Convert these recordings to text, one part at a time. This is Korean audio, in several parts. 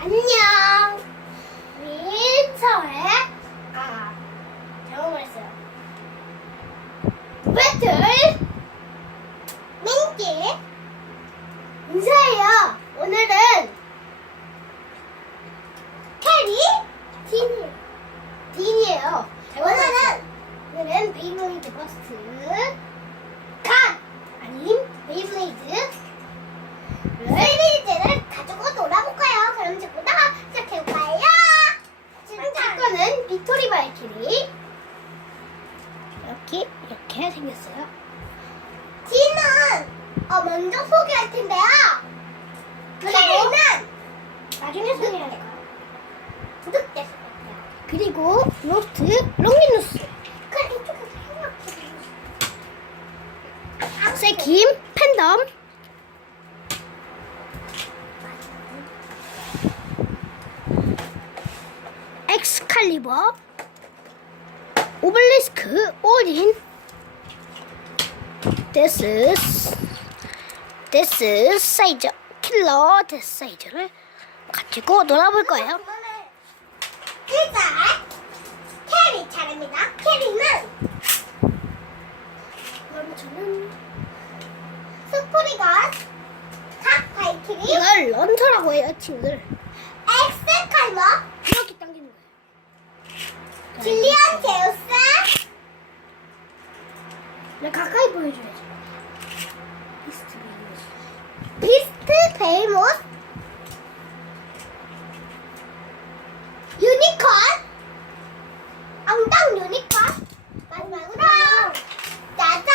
안녕. 처음에 아 잘못 말했어요. 배틀 민기 인사해요. 오늘은 캐리 딘이 딘이에요. 오늘은 오늘은 베이블레이드 버스트 갓 아닌 베이블레이드 베이블레이드를 가지고 놀아볼까요? 그럼 지금부터 시작해볼까요? 지금 제 거는 빅토리 발키리 이렇게 이렇게 생겼어요. 딘은 어, 먼저 소개할 텐데요. 캐리는 그리고 로트 롱리누스. 세김 팬덤. 엑스칼리버. 오벨리스크 올인. 데스 데스 사이즈 킬러 데스 사이즈를 가지고 놀아볼 거예요. 일단 캐리 차례입니다. 캐리는 그럼 저는 스프리건 각 발키리 이걸 런터라고 해요, 친구들. 엑스칼머 이렇게 당기는 거예요. 질리안 제우스 나 가까이 보여줘야지. 비스트 베이모스. 비스트 베이모스 유니콘 엉덩 유니콘 마지막으로 짜잔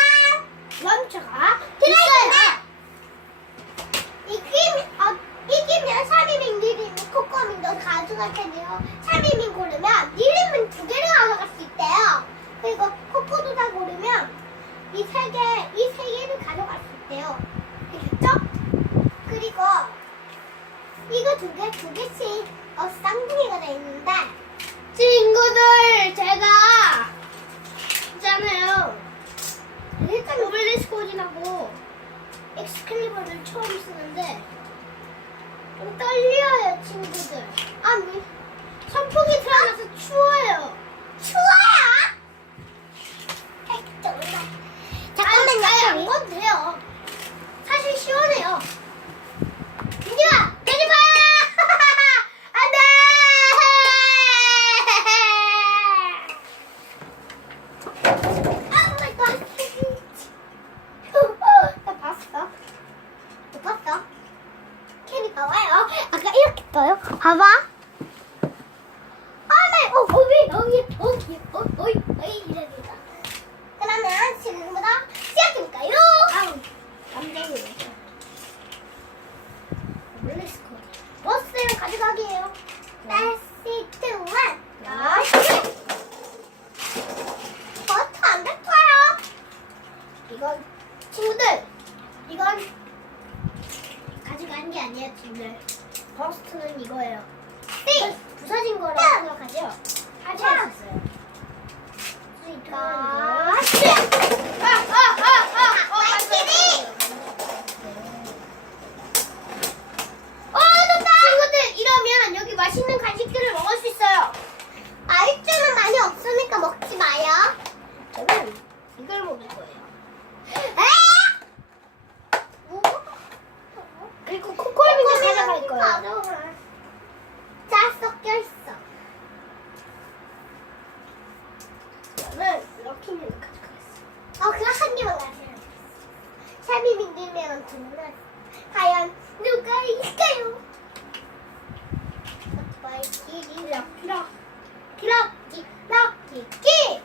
런처가 들어있어요 이기면 어, 이기면 샤미밍 니리밍 가져갈 텐데요. 샤미밍 고르면 니리밍 두 개를 가져갈 수 있대요. 그리고 코코도 다 고르면 이 세 개 이 세 개를 가져갈 수 있대요. 알겠죠? 그리고 이거 두 개, 두 개씩 어, 쌍둥이가 돼 있는데 친구들 제가 있잖아요. 일단 오벨리스크 오진하고 엑스클리버를 처음 쓰는데 좀 떨려요 친구들. 아니 선풍기 틀어놔서 추워요. 추워요? 잠깐만요 아니, 안 돼요 사실 시원해요 민규야, 내지 마! 안 돼! 아, 마이 갓. 나 봤어? 너 봤어? 캐리가 와요. 떠요. 봐봐. 아, 네. 어, 거기, 여기, 여기, 어, 어이, 어이, 이래니다. 그러면 지금부터 시작해볼까요? 깜짝이야. 블레스코 버스를 가져가기예요. 베스트 원. 버스 안될 거야. 이건 친구들 이건 가져가는 게 아니에요, 친구들. 버스트는 이거예요. 네. 부서진 거라고 생각하죠? 아, 아, 아, 아, 어, 발키리! 어, 됐다! 친구들, 이러면 여기 맛있는 간식들을 먹을 수 있어요. 아이스는 많이 없으니까 먹지 마요. 저는 이걸 먹을 거예요. 에? 그리고 코코미도 가져갈 거예요. 짜 섞여 있어. 저는 럭키는 가져가겠어. 어, 그럼 한 개만 가세요. 샤비 빙빙이랑 두는 과연 누가 이길까요? 발키리 럭키럭 럭키 럭키 키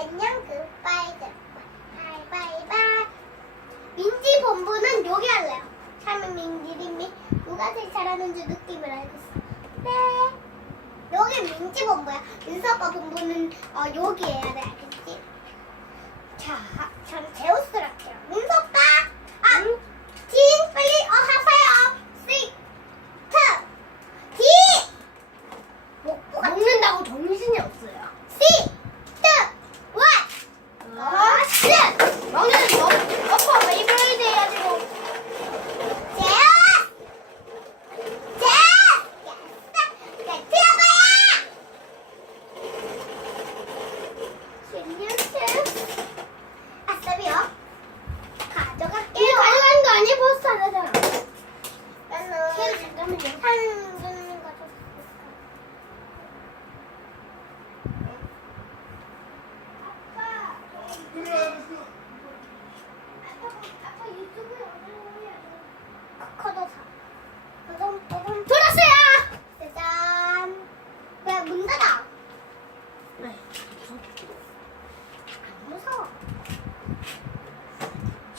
안녕 굿바이 굿바이 바이바이 본부는 여기 할래요. 민지림이 누가 제일 잘하는지 느낌을 알겠어. 네. 여기 민지 본부야. 민서 아빠 본부는 어, 여기 해야 돼. 알겠지? 자, 전 제우스를 할게요. 민서 오빠! 아!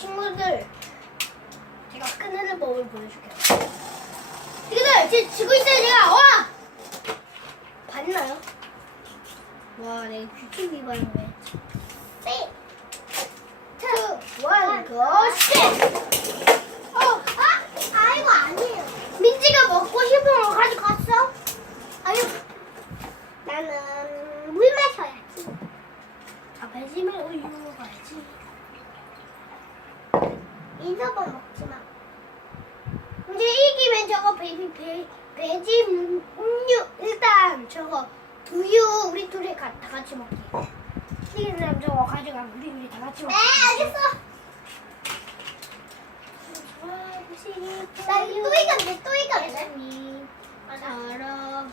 친구들 제가 큰애를 법을 보여줄게요. 친구들 제 지고 있어요 제가 와 봤나요? 와 내가 위반을 왜? 네. 투, 원, 고, 셋! 어, 아, 아 이거 아니에요. 민지가 먹고 싶은 거 가져갔어? 아유, 나는 물 마셔야지. 자, 배지면 우유 먹어야지. 이제 이기면 베이비 베, 베지 음료 일단 저거 두유 우리 둘이 가, 다 같이 먹기 어. 튀긴 사람 저거 가져가 우리 둘이 다 같이 먹기 네 알겠어. 나또 이겼네 또 이겼네. 사랑.